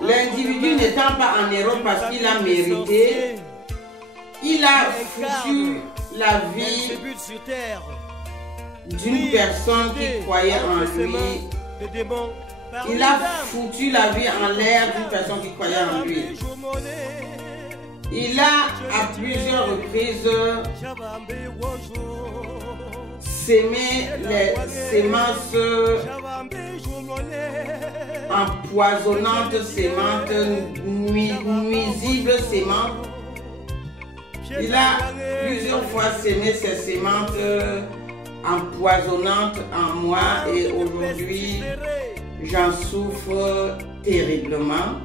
L'individu n'étant pas en erreur parce qu'il a mérité, il a foutu la vie d'une personne qui croyait en lui. Il a foutu la vie en l'air d'une personne qui croyait en lui. Il a à plusieurs reprises sémé les sémences empoisonnantes, sémantes, nuisibles sémances. Il a plusieurs fois sémé ces sémances empoisonnantes en moi et aujourd'hui j'en souffre terriblement.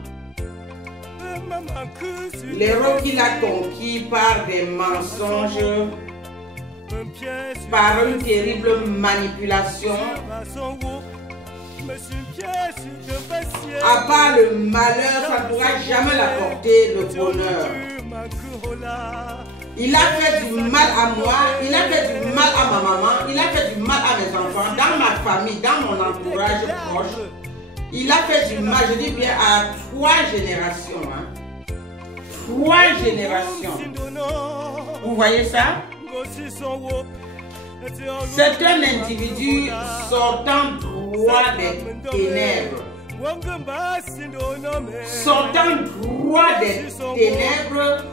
L'héros qu'il a conquis par des mensonges, par une terrible manipulation, à part le malheur, ça ne pourra jamais l'apporter le bonheur. Il a fait du mal à moi, il a fait du mal à ma maman, il a fait du mal à mes enfants, dans ma famille, dans mon entourage proche. Il a fait du mal, je dis bien, à 3 générations. 3 générations. Vous voyez ça? C'est un individu sortant droit des ténèbres. Sortant droit des ténèbres,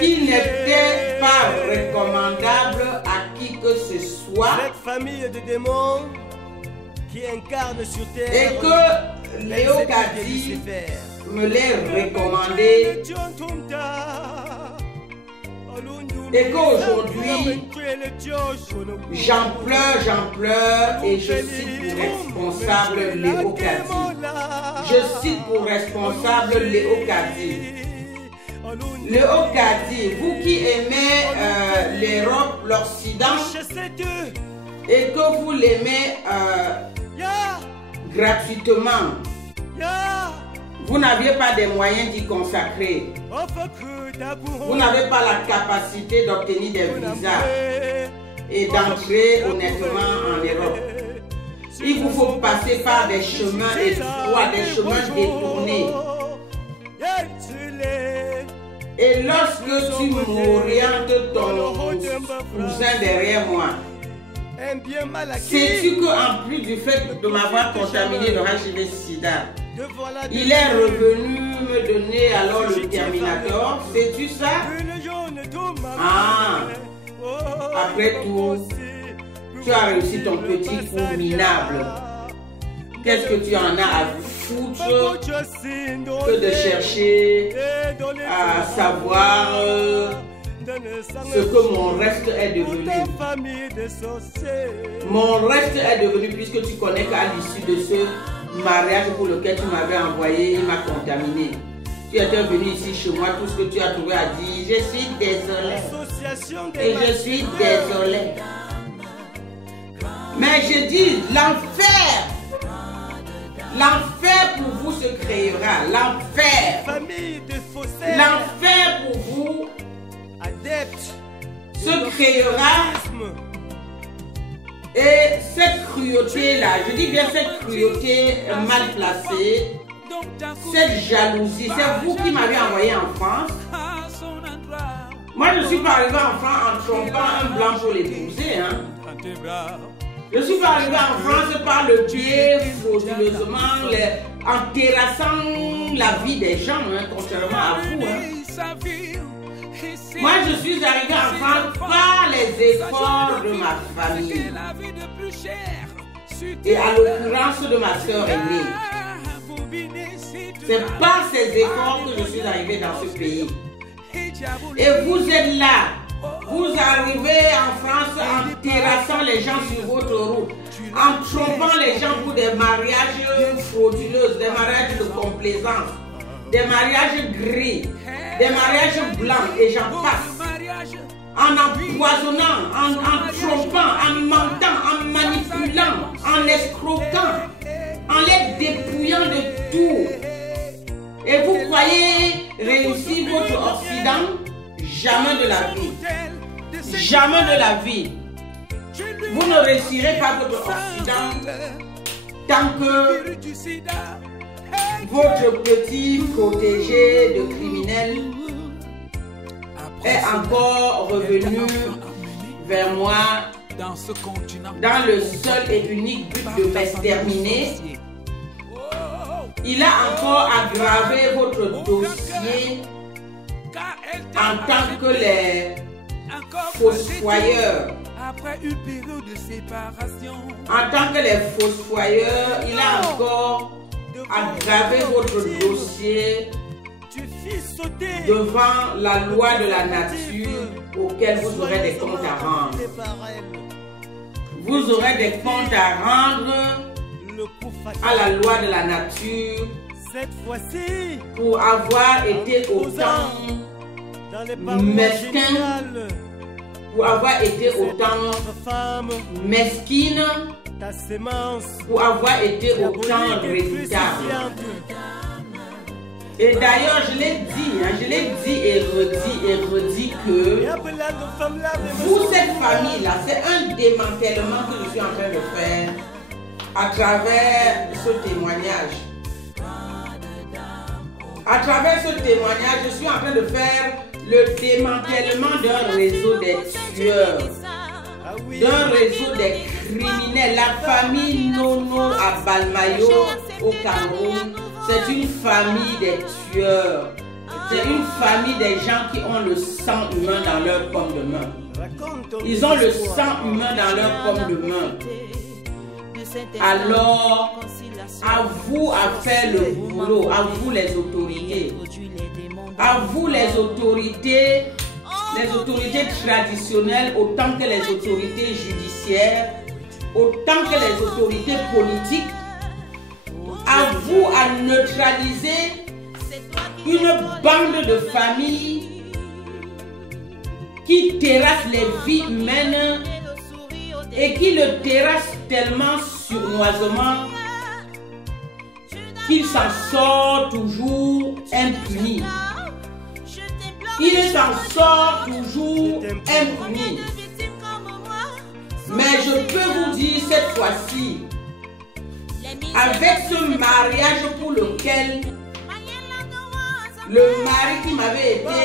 qui n'était pas recommandable à qui que ce soit. Cette famille de démons qui incarne sur terre. Et que Léo Kadi me l'ait recommandé. Et qu'aujourd'hui, j'en pleure et je cite pour responsable Léo Kadi. Je cite pour responsable Léo Kadi. Léo Kadi, vous qui aimez l'Europe, l'Occident, et que vous l'aimez gratuitement, vous n'aviez pas des moyens d'y consacrer. Vous n'avez pas la capacité d'obtenir des visas et d'entrer honnêtement en Europe. Il vous faut passer par des chemins étroits, des chemins détournés. Et lorsque tu m'orientes ton cousin derrière moi, sais-tu qu'en plus du fait de m'avoir contaminé le HIV-Sida, il est revenu me donner alors le Terminator? Sais-tu ça? Ah, après tout, tu as réussi ton petit coup minable. Qu'est-ce que tu en as à foutre que de chercher à savoir ce que mon reste est devenu? Mon reste est devenu, puisque tu connais qu'à l'issue de ce mariage pour lequel tu m'avais envoyé, il m'a contaminé. Tu étais venu ici chez moi, tout ce que tu as trouvé à dire, je suis désolé. Et je suis désolé. Mais je dis, l'enfer pour vous se créera. L'enfer pour vous se créera. Et cette cruauté-là, je dis bien cette cruauté mal placée, cette jalousie, c'est vous qui m'avez envoyé en France. Moi, je ne suis pas arrivé en France en trompant un blanc pour l'épouser. Je ne suis pas arrivé en France par le biais frauduleusement, en terrassant la vie des gens, contrairement à vous. Moi, je suis arrivé en France par les efforts de ma famille et à l'occurrence de ma soeur aînée. C'est par ces efforts que je suis arrivé dans ce pays. Et vous êtes là, vous arrivez en France en terrassant les gens sur votre route, en trompant les gens pour des mariages frauduleux, des mariages de complaisance, des mariages gris, des mariages blancs et j'en passe. En empoisonnant, en trompant, en mentant, en manipulant, en escroquant, en les dépouillant de tout. Et vous croyez réussir votre Occident? Jamais de la vie. Jamais de la vie. Vous ne réussirez pas votre Occident tant que votre petit protégé de criminels est encore revenu vers moi dans le seul et unique but de m'exterminer. Il a encore aggravé votre dossier en tant que les fossoyeurs. Après une période de séparation. En tant que les fossoyeurs, il a encore aggravé votre dossier devant la loi de la nature auquel vous aurez des comptes à rendre. Vous aurez des comptes à rendre à la loi de la nature pour avoir été autant mesquin, pour avoir été autant mesquine, pour avoir été autant redoutable. Et d'ailleurs, je l'ai dit et redit que vous, cette famille-là, c'est un démantèlement que je suis en train de faire à travers ce témoignage. À travers ce témoignage, je suis en train de faire le démantèlement d'un réseau des tueurs, d'un réseau des criminels. La famille Nono à Balmayo au Cameroun, c'est une famille des tueurs. C'est une famille des gens qui ont le sang humain dans leur paume de main. Ils ont le sang humain dans leur paume de main. Alors, à vous à faire le boulot, à vous les autorités. À vous les autorités traditionnelles autant que les autorités judiciaires, autant que les autorités politiques. À vous à neutraliser une bande de familles qui terrasse les vies humaines et qui le terrasse tellement sournoisement qu'il s'en sort toujours impuni. Il s'en sort toujours impuni. Mais je peux vous dire cette fois-ci, avec ce mariage pour lequel le mari qui m'avait été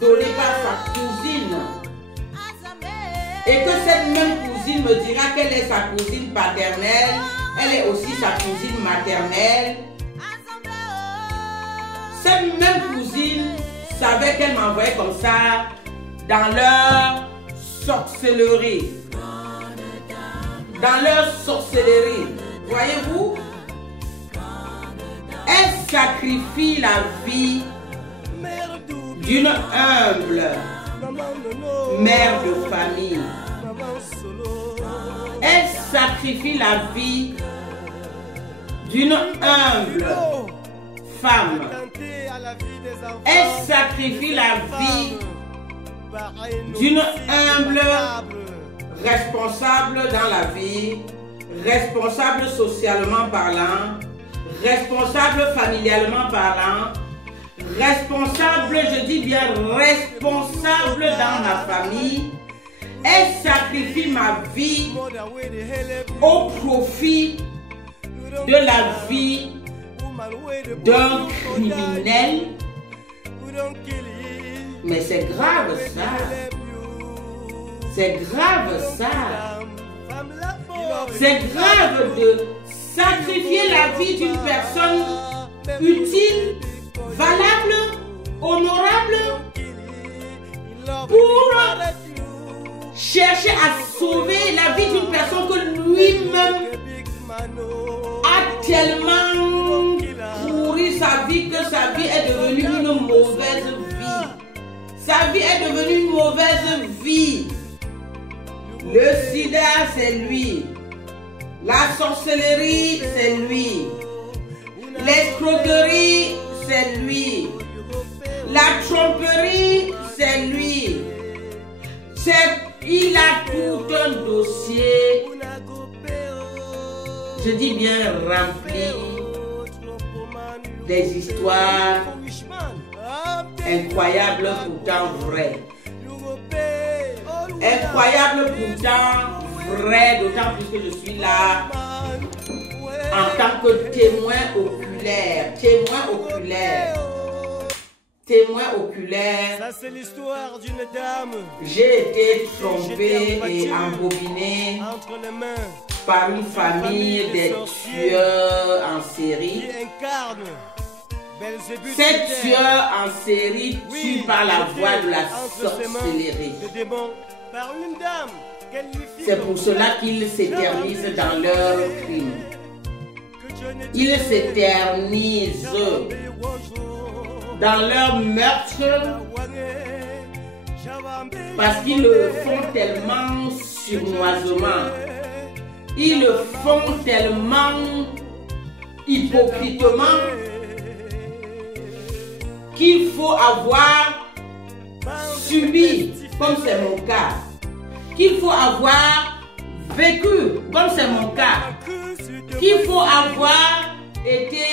donné par sa cousine, et que cette même cousine me dira qu'elle est sa cousine paternelle, elle est aussi sa cousine maternelle. Cette même cousine savait qu'elle m'envoyait comme ça dans leur sorcellerie. Dans leur sorcellerie. Voyez-vous? Elle sacrifie la vie d'une humble mère de famille. Elle sacrifie la vie d'une humble femme. Elle sacrifie la vie d'une humble responsable dans la vie, responsable socialement parlant, responsable familialement parlant, responsable, je dis bien responsable dans ma famille. Elle sacrifie ma vie au profit de la vie d'un criminel. Mais c'est grave ça. C'est grave ça. C'est grave de sacrifier la vie d'une personne utile, valable, honorable, pour chercher à sauver la vie d'une personne que lui-même a tellement pourri sa vie que sa vie est devenue une mauvaise vie. Sa vie est devenue une mauvaise vie. Le sida, c'est lui. La sorcellerie, c'est lui. L'escroquerie, c'est lui. La tromperie, c'est lui. Il a tout un dossier, je dis bien rempli des histoires incroyables, pourtant vraies. Incroyable pourtant, vrai, d'autant plus que je suis là en tant que témoin oculaire. Témoin oculaire. Ça, c'est l'histoire d'une dame. J'ai été trompée et embobinée Entre les mains. par une famille des tueurs en série. Qui incarne Belzébuth. Ces tueurs en série tuent par la voie de la sorcellerie. Le démon par une dame. C'est pour cela qu'ils s'éternisent dans leur crime. Ils s'éternisent dans leur meurtre parce qu'ils le font tellement surnoisement. Ils le font tellement hypocritement qu'il faut avoir subi, comme c'est mon cas, qu'il faut avoir vécu, comme c'est mon cas, qu'il faut avoir été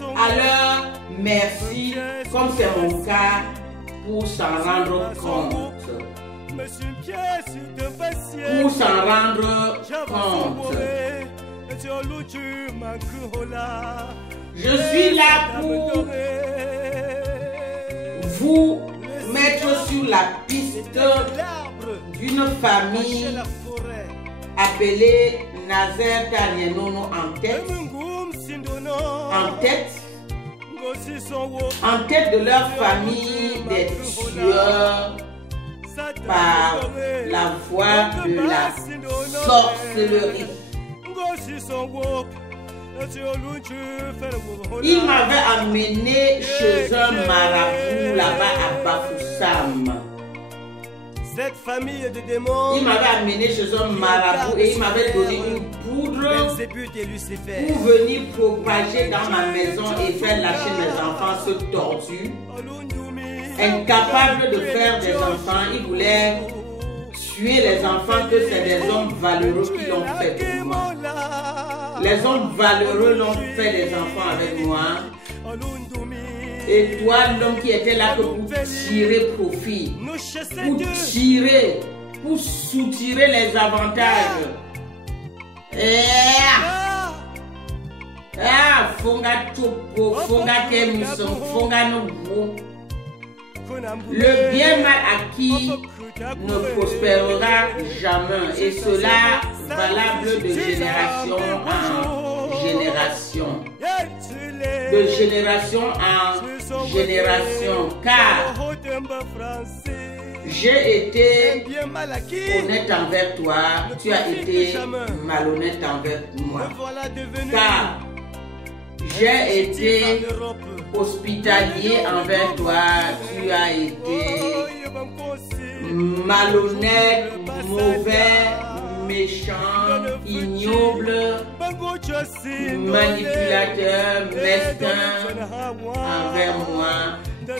à leur merci, comme c'est mon cas, pour s'en rendre compte. Pour s'en rendre compte. Je suis là pour vous mettre sur la piste d'une famille appelée Nazer Tanienono en tête de leur famille des tueurs par la voie de la sorcellerie. Il m'avait amené chez un marabout là-bas à Bafoussam. Cette famille de démons. Il m'avait amené chez un marabout et il m'avait donné une poudre pour venir propager dans ma maison et faire lâcher mes enfants ce tordu. Incapable de faire des enfants, il voulait tuer les enfants, que c'est des hommes valeureux qui l'ont fait pour moi. Les hommes valeureux l'ont fait des enfants avec moi. Et toi, l'homme qui était là que pour tirer profit, pour soutirer les avantages. Le bien mal acquis ne prospérera jamais, et cela valable de génération en génération. De génération en génération, car j'ai été honnête envers toi, tu as été malhonnête envers moi. Car j'ai été hospitalier envers toi, tu as été malhonnête, mauvais, méchant, ignoble, manipulateur, mesquin envers moi.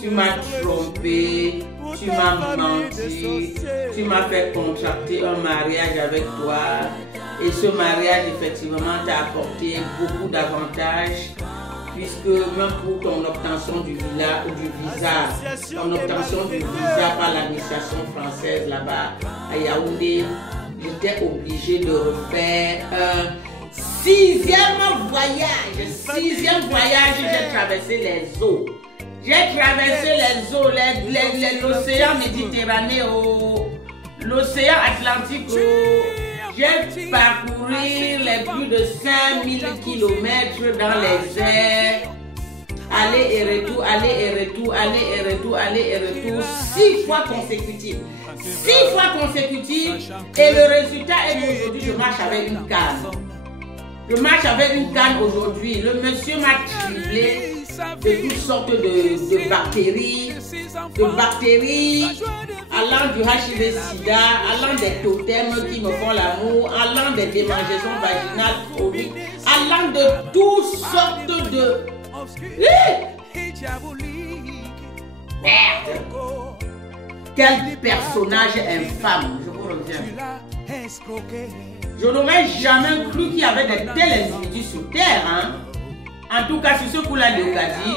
Tu m'as trompé, tu m'as menti, tu m'as fait contracter un mariage avec toi. Et ce mariage, effectivement, t'a apporté beaucoup d'avantages, puisque même pour ton obtention du visa, ton obtention du visa par l'administration française là-bas à Yaoundé, j'étais obligé de refaire un sixième voyage. J'ai traversé les eaux. J'ai traversé les eaux, l'océan Méditerranée, l'océan Atlantique. J'ai parcouru les plus de 5000 km dans les airs. Aller et retour, aller et retour, aller et retour, aller et retour, 6 fois consécutives. 6 fois consécutives. Et le résultat est qu'aujourd'hui, je marche avec une canne. Je marche avec une canne aujourd'hui. Le monsieur m'a criblé de toutes sortes de bactéries. Allant du HIV-Sida, allant des totems qui me font l'amour, allant des démangeaisons vaginales chroniques, allant de toutes sortes de... Merde! Quel personnage infâme, je vous reviens. Je n'aurais jamais cru qu'il y avait de tels individus sur Terre, hein? En tout cas, sur ce coup-là de Kadi,